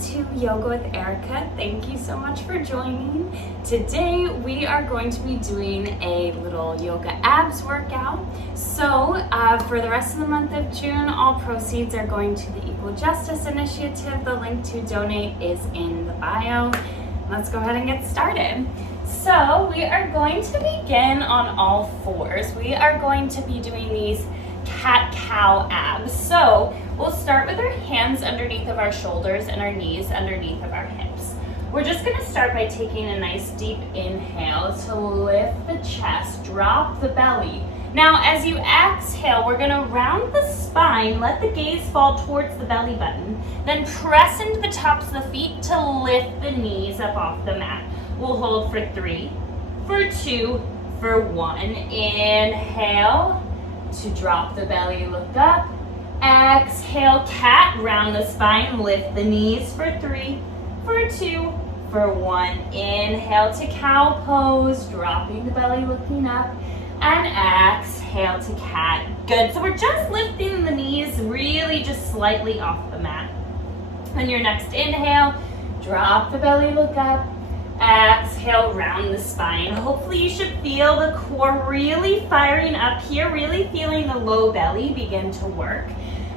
to Yoga with Erica. Thank you so much for joining. Today we are going to be doing a little yoga abs workout. So for the rest of the month of June, all proceeds are going to the Equal Justice Initiative. The link to donate is in the bio. Let's go ahead and get started. So we are going to begin on all fours. We are going to be doing these cat-cow abs. So we'll start with our hands underneath of our shoulders and our knees underneath of our hips. We're just going to start by taking a nice deep inhale to lift the chest, drop the belly. Now as you exhale, we're going to round the spine, let the gaze fall towards the belly button, then press into the tops of the feet to lift the knees up off the mat. We'll hold for 3, for 2, for 1. Inhale to drop the belly, look up. Exhale, cat, round the spine, lift the knees for 3, for 2, for 1. Inhale to cow pose, dropping the belly, looking up. And exhale to cat. Good, so we're just lifting the knees really just slightly off the mat. On your next inhale, drop the belly, look up. Exhale, round the spine. Hopefully you should feel the core really firing up here, really feeling the low belly begin to work.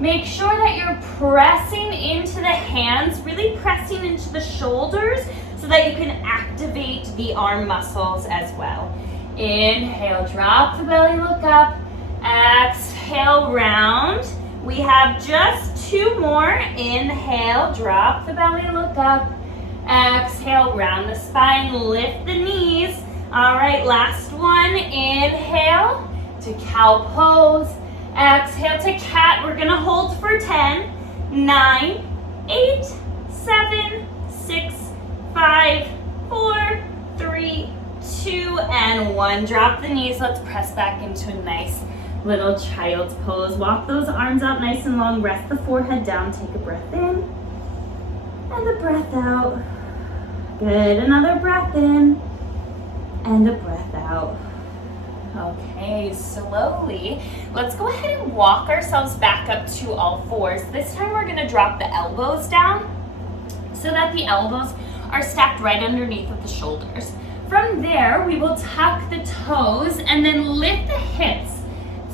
Make sure that you're pressing into the hands, really pressing into the shoulders so that you can activate the arm muscles as well. Inhale, drop the belly, look up. Exhale, round. We have just 2 more. Inhale, drop the belly, look up. Exhale, round the spine, lift the knees. All right, last one. Inhale to cow pose. Exhale to cat. We're gonna hold for 10, 9, 8, 7, 6, 5, 4, 3, 2, and 1. Drop the knees. Let's press back into a nice little child's pose. Walk those arms out nice and long. Rest the forehead down. Take a breath in and a breath out. Good. Another breath in and a breath out. Okay, slowly, let's go ahead and walk ourselves back up to all fours. This time we're going to drop the elbows down so that the elbows are stacked right underneath of the shoulders. From there, we will tuck the toes and then lift the hips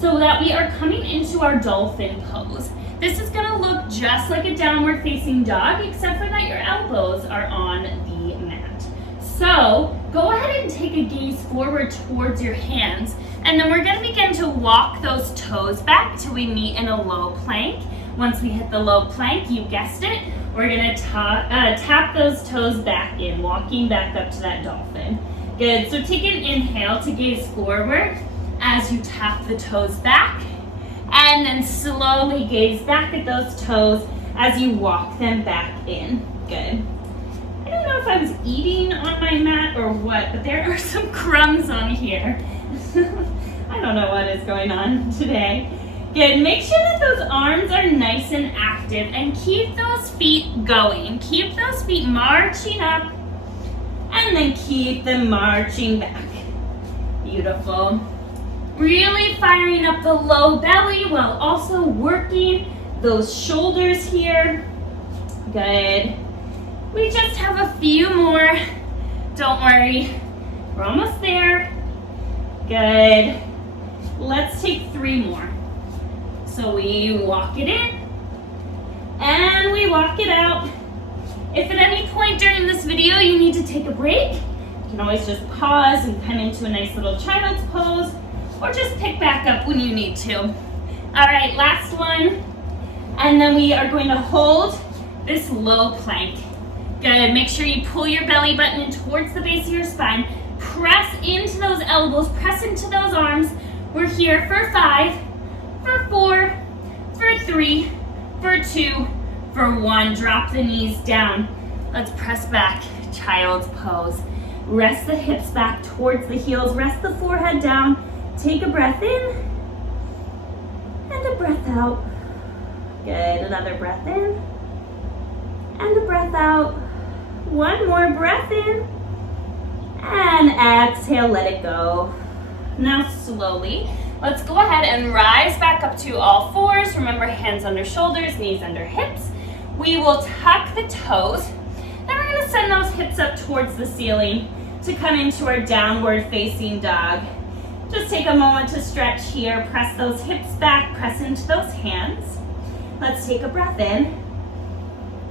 so that we are coming into our dolphin pose. This is going to look just like a downward facing dog, except for that your elbows are on the mat. So go ahead and take a gaze forward towards your hands, and then we're going to begin to walk those toes back till we meet in a low plank. Once we hit the low plank, you guessed it, we're going to tap those toes back in, walking back up to that dolphin. Good, so take an inhale to gaze forward as you tap the toes back, and then slowly gaze back at those toes as you walk them back in. Good. I don't know if I was eating on my mat or what, but there are some crumbs on here. I don't know what is going on today. Good. Make sure that those arms are nice and active and keep those feet going. Keep those feet marching up and then keep them marching back. Beautiful. Really firing up the low belly while also working those shoulders here. Good. We just have a few more. Don't worry. We're almost there. Good. Let's take 3 more. So we walk it in and we walk it out. If at any point during this video you need to take a break, you can always just pause and come into a nice little child's pose, or just pick back up when you need to. All right, last one. And then we are going to hold this low plank. Good, make sure you pull your belly button in towards the base of your spine. Press into those elbows, press into those arms. We're here for 5, for 4, for 3, for 2, for 1. Drop the knees down. Let's press back, child's pose. Rest the hips back towards the heels, rest the forehead down. Take a breath in and a breath out. Good, another breath in and a breath out. 1 more breath in and exhale, let it go. Now slowly, let's go ahead and rise back up to all fours. Remember, hands under shoulders, knees under hips. We will tuck the toes. Then we're gonna send those hips up towards the ceiling to come into our downward facing dog. Just take a moment to stretch here. Press those hips back, press into those hands. Let's take a breath in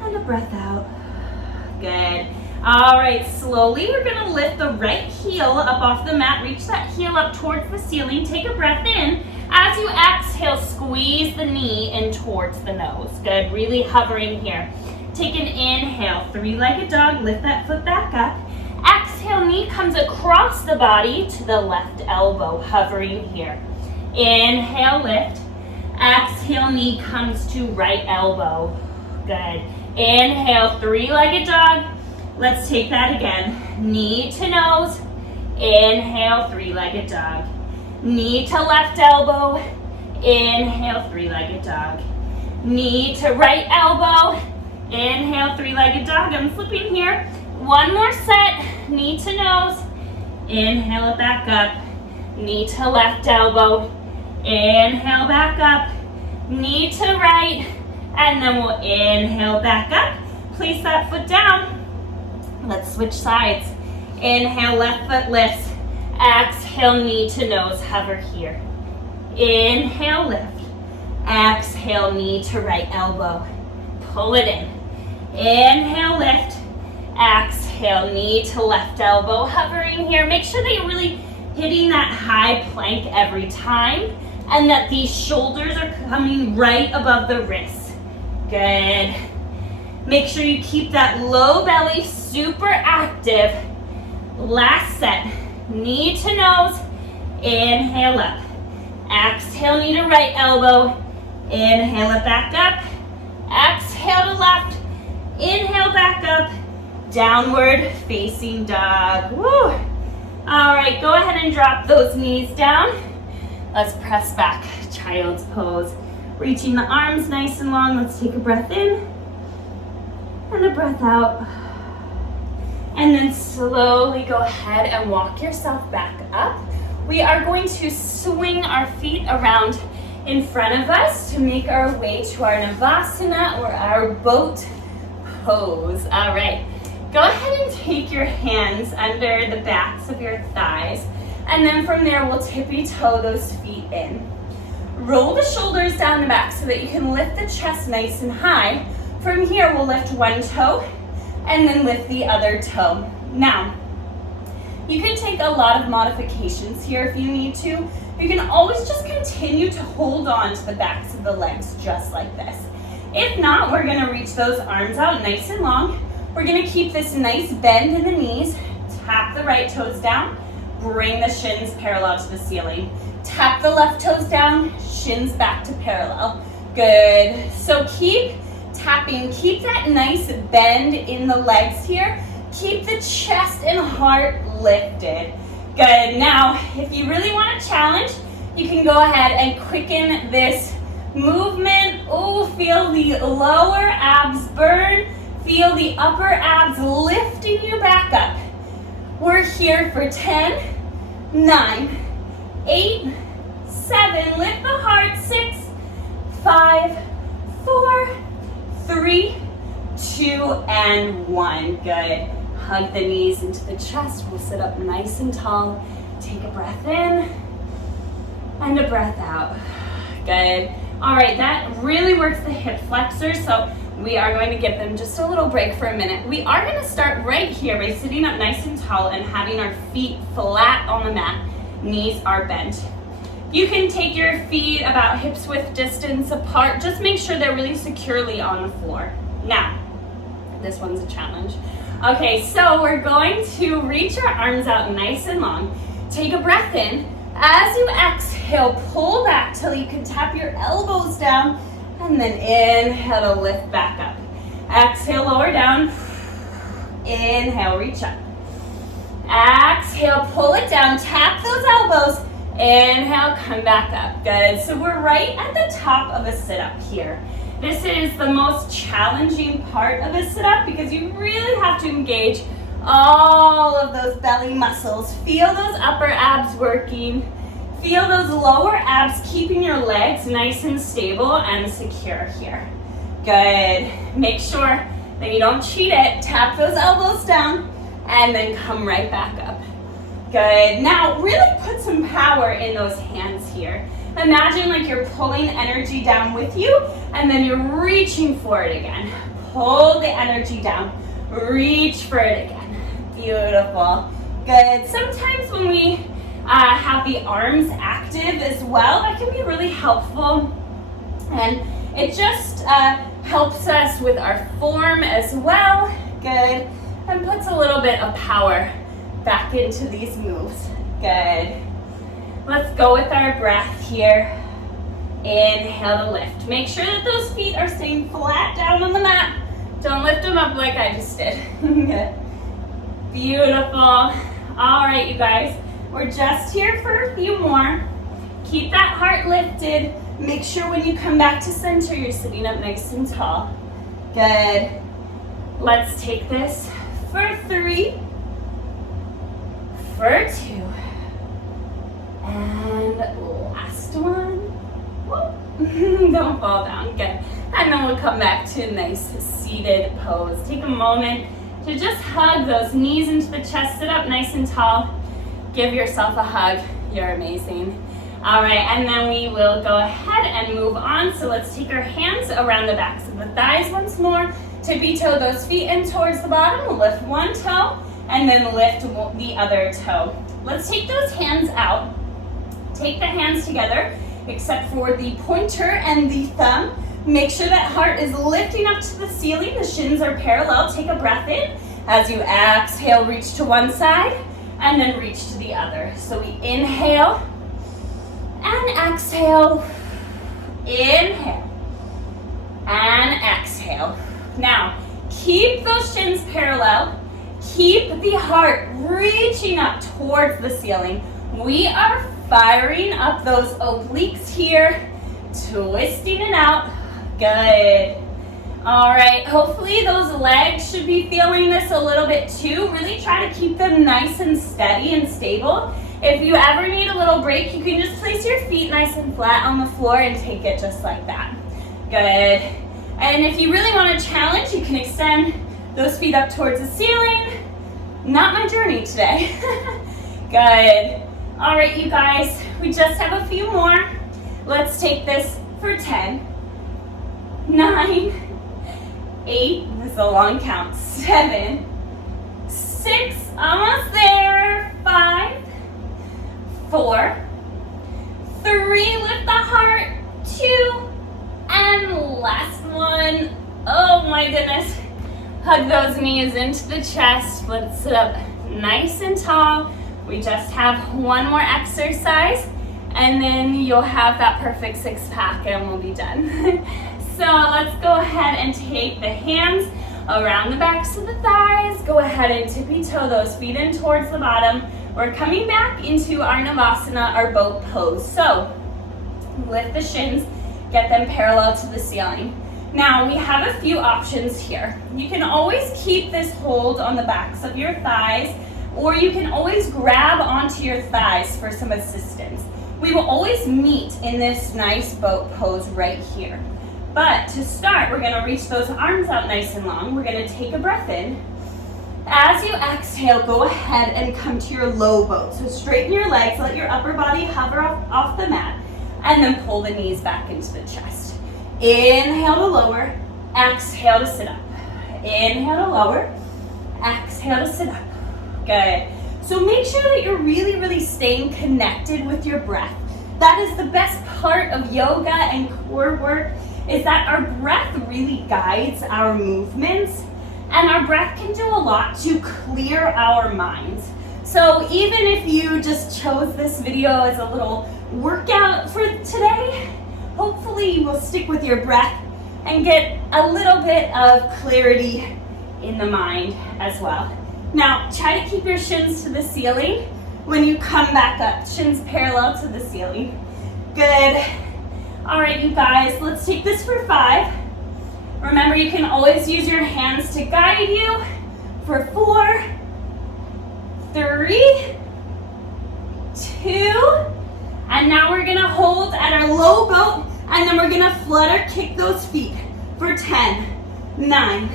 and a breath out. Good. All right, slowly we're gonna lift the right heel up off the mat. Reach that heel up towards the ceiling. Take a breath in. As you exhale, squeeze the knee in towards the nose. Good, really hovering here. Take an inhale, three-legged dog, lift that foot back up. Exhale, knee comes across the body to the left elbow, hovering here. Inhale, lift. Exhale, knee comes to right elbow. Good. Inhale, three-legged dog. Let's take that again. Knee to nose. Inhale, three-legged dog. Knee to left elbow. Inhale, three-legged dog. Knee to right elbow. Inhale, three-legged dog. I'm flipping here. One more set. Knee to nose. Inhale it back up. Knee to left elbow. Inhale back up. Knee to right. And then we'll inhale back up. Place that foot down. Let's switch sides. Inhale, left foot lifts. Exhale, knee to nose, hover here. Inhale, lift. Exhale, knee to right elbow. Pull it in. Inhale, lift. Exhale, knee to left elbow, hovering here. Make sure that you're really hitting that high plank every time and that these shoulders are coming right above the wrists. Good. Make sure you keep that low belly super active. Last set. Knee to nose. Inhale up. Exhale, knee to right elbow. Inhale it back up. Exhale to left. Inhale back up. Downward facing dog. Woo. All right, go ahead and drop those knees down. Let's press back, child's pose. Reaching the arms nice and long. Let's take a breath in and a breath out. And then slowly go ahead and walk yourself back up. We are going to swing our feet around in front of us to make our way to our Navasana or our boat pose. All right, go ahead and take your hands under the backs of your thighs. And then from there, we'll tippy toe those feet in. Roll the shoulders down the back so that you can lift the chest nice and high. From here, we'll lift one toe and then lift the other toe. Now, you can take a lot of modifications here if you need to. You can always just continue to hold on to the backs of the legs just like this. If not, we're gonna reach those arms out nice and long. We're gonna keep this nice bend in the knees. Tap the right toes down. Bring the shins parallel to the ceiling. Tap the left toes down, shins back to parallel. Good. So keep tapping, keep that nice bend in the legs here. Keep the chest and heart lifted. Good. Now, if you really want a challenge, you can go ahead and quicken this movement. Oh, feel the lower abs burn. Feel the upper abs lifting you back up. We're here for 10, 9, 8, 7, lift the heart, 6, 5, 4, 3, 2, and 1. Good. Hug the knees into the chest. We'll sit up nice and tall. Take a breath in and a breath out. Good. All right, that really works the hip flexors, so we are going to give them just a little break for a minute. We are going to start right here by sitting up nice and tall and having our feet flat on the mat. Knees are bent. You can take your feet about hips width distance apart. Just make sure they're really securely on the floor. Now, this one's a challenge. Okay, so we're going to reach our arms out nice and long. Take a breath in. As you exhale, pull back till you can tap your elbows down, and then inhale to lift back up. Exhale, lower down. Inhale, reach up. Exhale, pull it down, tap those elbows. Inhale, come back up. Good. So we're right at the top of a sit-up here. This is the most challenging part of a sit-up because you really have to engage all of those belly muscles. Feel those upper abs working. Feel those lower abs keeping your legs nice and stable and secure here. Good. Make sure that you don't cheat it. Tap those elbows down and then come right back up. Good. Now really put some power in those hands here. Imagine like you're pulling energy down with you and then you're reaching for it again. Pull the energy down. Reach for it again. Beautiful. Good. Sometimes when we have the arms active as well, that can be really helpful. And it just helps us with our form as well. Good. And puts a little bit of power back into these moves. Good. Let's go with our breath here. Inhale to lift. Make sure that those feet are staying flat down on the mat. Don't lift them up like I just did. Good. Beautiful. All right, you guys. We're just here for a few more. Keep that heart lifted. Make sure when you come back to center, you're sitting up nice and tall. Good. Let's take this for 3, for 2, and last one. Don't fall down. Good. And then we'll come back to a nice seated pose. Take a moment to just hug those knees into the chest. Sit up nice and tall. Give yourself a hug. You're amazing. All right, and then we will go ahead and move on. So let's take our hands around the backs of the thighs once more. Tippy toe those feet in towards the bottom. We'll lift one toe and then lift the other toe. Let's take those hands out. Take the hands together, except for the pointer and the thumb. Make sure that heart is lifting up to the ceiling. The shins are parallel. Take a breath in. As you exhale, reach to one side and then reach to the other. So we inhale and exhale. Inhale and exhale. Now, keep those shins parallel. Keep the heart reaching up towards the ceiling. We are firing up those obliques here, twisting it out. Good. All right, hopefully those legs should be feeling this a little bit too. Really try to keep them nice and steady and stable. If you ever need a little break, you can just place your feet nice and flat on the floor and take it just like that. Good. And if you really want a challenge, you can extend those feet up towards the ceiling. Not my journey today. Good. All right, you guys, we just have a few more. Let's take this for 10, 9, 8, this is a long count, 7, 6, almost there, 5, 4, 3, lift the heart, 2, and last one. Oh my goodness. Hug those knees into the chest. Let's sit up nice and tall. We just have one more exercise and then you'll have that perfect six pack and we'll be done. So let's go ahead and take the hands around the backs of the thighs. Go ahead and tippy toe those feet in towards the bottom. We're coming back into our Navasana, our boat pose. So lift the shins, get them parallel to the ceiling. Now we have a few options here. You can always keep this hold on the backs of your thighs, or you can always grab onto your thighs for some assistance. We will always meet in this nice boat pose right here. But to start, we're gonna reach those arms out nice and long. We're gonna take a breath in. As you exhale, go ahead and come to your low boat. So straighten your legs, let your upper body hover off the mat, and then pull the knees back into the chest. Inhale to lower, exhale to sit up. Inhale to lower, exhale to sit up. Good. So make sure that you're really, really staying connected with your breath. That is the best part of yoga and core work, is that our breath really guides our movements, and our breath can do a lot to clear our minds. So even if you just chose this video as a little workout for today, hopefully you will stick with your breath and get a little bit of clarity in the mind as well. Now, try to keep your shins to the ceiling when you come back up. Shins parallel to the ceiling. Good. All right, you guys, let's take this for 5. Remember, you can always use your hands to guide you. For 4, 3, 2, and now we're gonna hold at our low boat, and then we're gonna flutter kick those feet. for 10, 9,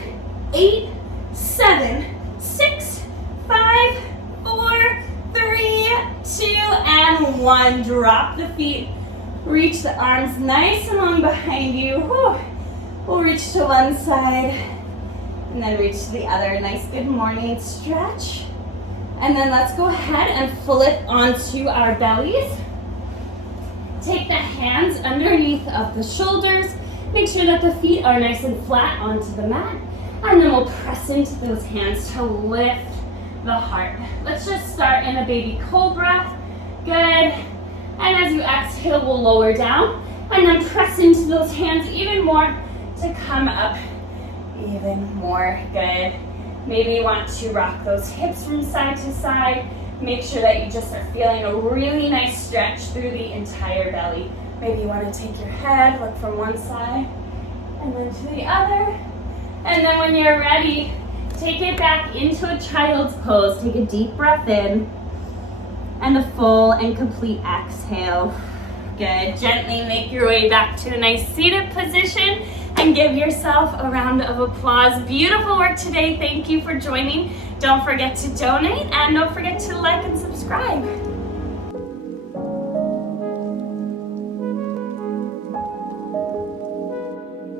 8, 7, 6, 5, 4, 3, 2, and 1. Drop the feet. Reach the arms nice and long behind you. Whew. We'll reach to one side and then reach to the other. Nice good morning stretch. And then let's go ahead and flip onto our bellies. Take the hands underneath of the shoulders. Make sure that the feet are nice and flat onto the mat. And then we'll press into those hands to lift the heart. Let's just start in a baby cobra. Good. And as you exhale, we'll lower down and then press into those hands even more to come up even more. Good. Maybe you want to rock those hips from side to side. Make sure that you just are feeling a really nice stretch through the entire belly. Maybe you want to take your head, look from one side and then to the other. And then when you're ready, take it back into a child's pose. Take a deep breath in and a full and complete exhale. Good. Gently make your way back to a nice seated position and give yourself a round of applause. Beautiful work today. Thank you for joining. Don't forget to donate and don't forget to like and subscribe.